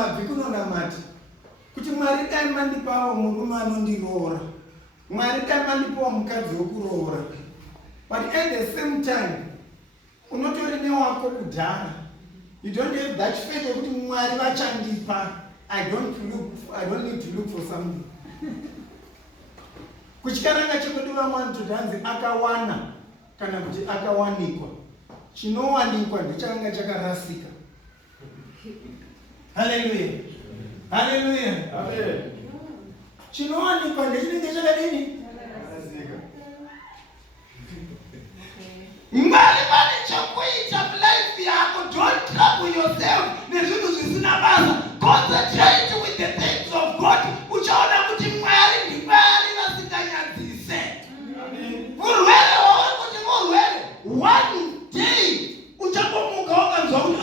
mabvi kunonamata kuti Mwari dai mandipawo murume anondiroora, Mwari dai mandipawo mukadzi wokuroora. But at the same time, unotori newako kudhara. You don't have that faith yekuti Mwari vachandipa. I don't need to look for something. Kuchikaranga chekuti vamwani tutanzi akawana kana kuti akawanikwa. Chinowanikwa ndichanga chakarasika. Hallelujah. Hallelujah. Amen. Chinowanikwa ndichinenge chakadini? Mwari vane chakuita mulife yako. Don't trouble yourself nezvinhu zvisina basa. Concentrate with the things of God. Uchaona kuti Mwari ndi Mwari vasinganyadzise. Urwere hwauri kuti urwere. One day uchakomuka wakanzwa kuti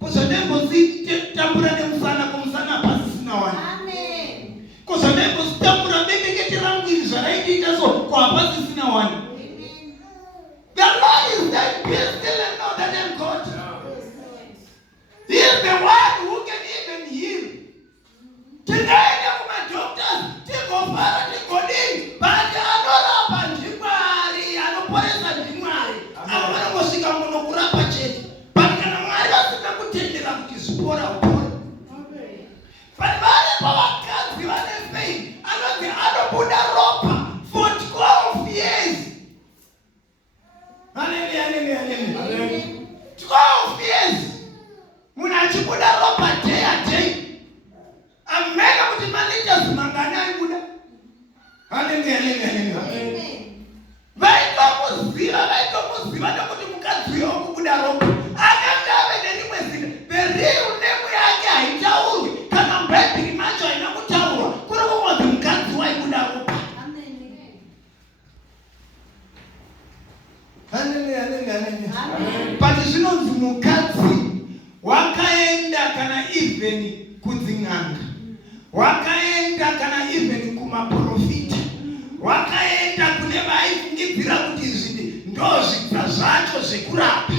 kuzondembozitambura nemusana kumusana pasisina wani. Amen. Kuzondembozitambura bengekete rangu iri zvaraitiita so kwapasisina wani. The Lord is that be still and know that I am God. He is the one who can even heal. Tinaenda kuma doctors, tiko fara, tiko nini, bali anorapa ndi Mwari, anoporesa ndi Mwari. Avana ngosvika muno kurapa chete. Bali kana Mwari vasina kutendera kuti zvipora upora. Bali vale pavakadzi vane faith, anonzi anobuda ropa for 12 years. Hallelujah, hallelujah, hallelujah. 12 years. Muna achibuda ropa day a day. Amena kuti managers mangana aibuda. Hallelujah, hallelujah, hallelujah. Vaitomuziva nekuti mukadzi wokubuda ropa. Akanga ave nerimwe zina. The real name yake haitaurwi. Kana mbebhiri macho haina kutaurwa. Kuri kungozi mukadzi waibuda ropa. Hallelujah, hallelujah, hallelujah. But zvinonzi mukadzi wakaenda kana even kudzin'anga, wakaenda kana even kumaprofita, wakaenda kune vaifungidzira kuti izvi ndozvita zvacho zvekurapa.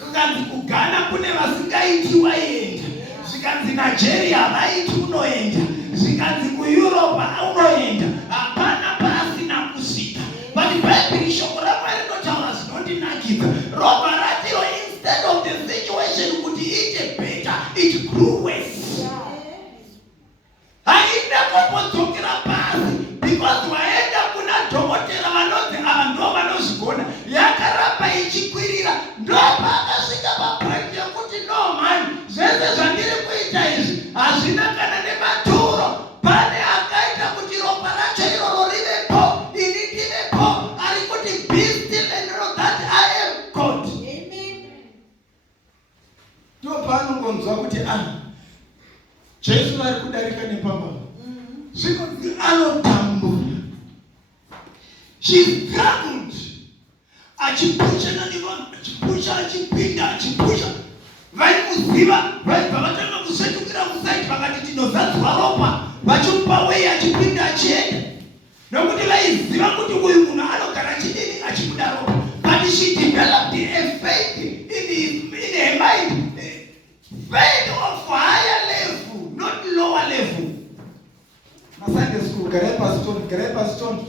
Kukanzi kugana kune vasingaiti waenda, zvikanzi Nigeria vaiti unoenda, zvikanzi kuEurope unoenda, hapana pasina kusvika. But Bible shoko raMwari rinotaura zvinondinakidza. Ropa ratiro instead of the situation kuti iite better, it grew worse. Haina kumbodzokera pasi because waenda kuna dhokotera vanonzi ava ndo vanozvigona. Yakaramba ichikwirira ndopa akasvika papoint yekuti no man, zvese zvandiri kuita izvi hazvina kana nematuro. Pane akaita kuti ropa racho iroro rivepo, ini ndivepo, ari kuti be still and know that I am God. Amen. Ndopaanongonzwa kuti Jesu ari kudarika nepamba. Zvinonzi anotambura. She struggled. Achipusha nanivanhu, achipusha, achipinda, achipusha. Vaimuziva, vaibva vatanga kusetukira musaiti vakati tinozadzwa ropa. Vachimupa wei achipinda achienda. Nokuti vaiziva kuti uyu munhu anogara chidini achibuda ropa. But she developed a faith in her mind. Faith of higher level, not lower level. Sunday school, Garepa Stone.